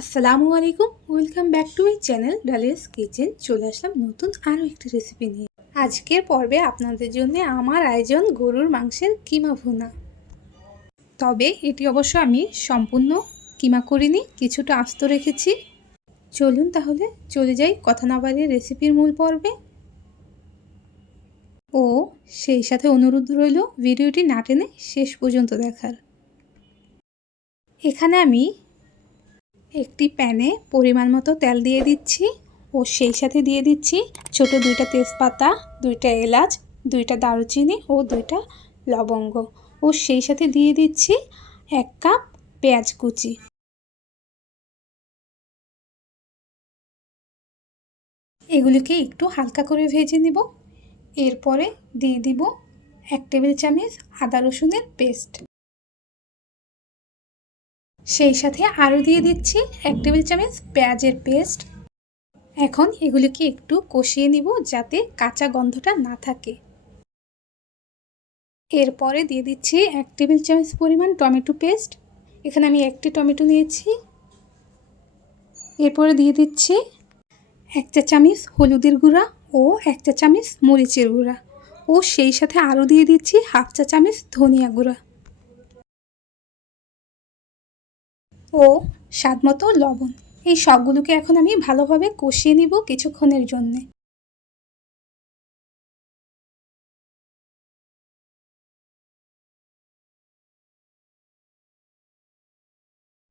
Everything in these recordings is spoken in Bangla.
আসসালামু আলাইকুম, welcome back to my channel Dalia's kitchen. চলে আসলাম নতুন আরও একটি রেসিপি নিয়ে। আজকের পর্বে আপনাদের জন্য আমার আয়োজন গরুর মাংসের কিমা ভুনা। তবে এটি অবশ্য আমি সম্পূর্ণ কিমা করিনি, কিছুটা আস্ত রেখেছি। চলুন তাহলে চলে যাই কথা না বাড়িয়ে রেসিপির মূল পর্বে। ও সেই সাথে অনুরোধ রইল ভিডিওটি না টেনে শেষ পর্যন্ত দেখার। এখানে আমি একটি প্যানে পরিমাণ মতো তেল দিয়ে দিচ্ছি ও সেই সাথে দিয়ে দিচ্ছি ছোট 2টা তেজপাতা, 2টা এলাচ, 2টা দারুচিনি ও 2টা লবঙ্গ ও সেই সাথে দিয়ে দিচ্ছি 1 কাপ পেঁয়াজ কুচি। এগুলিকে একটু হালকা করে ভেজে নিব। এরপরে দিয়ে দিব 1 টেবিল চামচ আদা রসুনের পেস্ট। সেই সাথে আরও দিয়ে দিচ্ছি 1 টেবিল চামচ পেঁয়াজের পেস্ট। এখন এগুলিকে একটু কষিয়ে নিব যাতে কাঁচা গন্ধটা না থাকে। এরপরে দিয়ে দিচ্ছি 1 টেবিল চামচ পরিমাণ টমেটো পেস্ট। এখানে আমি 1টি টমেটো নিয়েছি। এরপরে দিয়ে দিচ্ছি 1 চা চামচ হলুদের গুঁড়া ও 1 চা চামচ মরিচের গুঁড়া ও সেই সাথে আরও দিয়ে দিচ্ছি 1/2 চা চামচ ধনিয়া গুঁড়া ও স্বাদমতো লবণ। এই সবগুলোকে এখন আমি ভালোভাবে কষিয়ে নিব কিছুক্ষণের জন্য।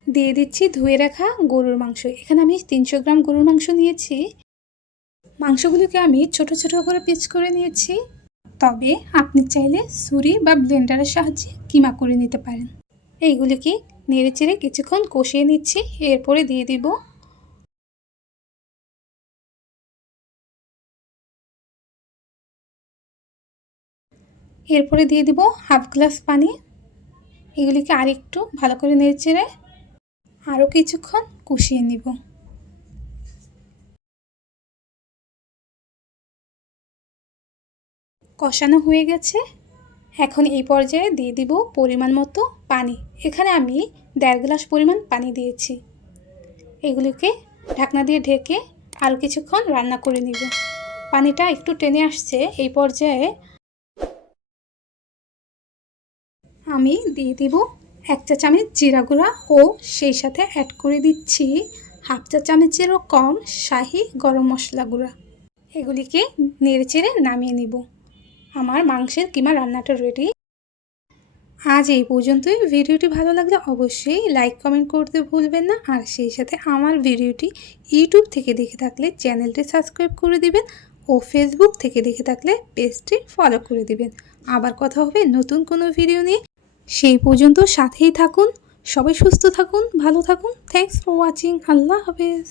দিয়ে দিচ্ছি ধুয়ে রাখা গরুর মাংস। এখানে আমি 300 গ্রাম গরুর মাংস নিয়েছি। মাংসগুলোকে আমি ছোট ছোট করে পিস করে নিয়েছি। তবে আপনি চাইলে ছুরি বা ব্লেন্ডারের সাহায্যে কিমা করে নিতে পারেন। এইগুলিকে নেড়ে চেড়ে কিছুক্ষণ কষিয়ে নিচ্ছি। এরপরে দিয়ে দিব হাফ গ্লাস পানি। এগুলিকে আরেকটু ভালো করে নেড়ে চেড়ে আরও কিছুক্ষণ কষিয়ে নিব। কষানো হয়ে গেছে। এখন এই পর্যায়ে দিয়ে দিব পরিমাণ মতো পানি। এখানে আমি 1.5 গ্লাস পরিমাণ পানি দিয়েছি। এগুলিকে ঢাকনা দিয়ে ঢেকে আরও কিছুক্ষণ রান্না করে নিব। পানিটা একটু টেনে আসছে। এই পর্যায়ে আমি দিয়ে দিব 1 চা চামচ জিরা গুঁড়া ও সেই সাথে অ্যাড করে দিচ্ছি 1/2 চা চামচেরও কম শাহি গরম মশলা গুঁড়া। এগুলিকে নেড়ে চেড়ে নামিয়ে নিব। আমার মাংসের কিমা রান্নাটা রেডি। আজ এই পর্যন্তই। ভিডিওটি ভালো লাগলে অবশ্যই লাইক কমেন্ট করতে ভুলবেন না। আর সেই সাথে আমার ভিডিওটি ইউটিউব থেকে দেখে থাকলে চ্যানেলটি সাবস্ক্রাইব করে দিবেন ও ফেসবুক থেকে দেখে থাকলে পেজটি ফলো করে দিবেন। আবার কথা হবে নতুন কোনো ভিডিও নিয়ে। সেই পর্যন্ত সাথেই থাকুন। সবাই সুস্থ থাকুন, ভালো থাকুন। Thanks for watching. আল্লাহ হাফেজ।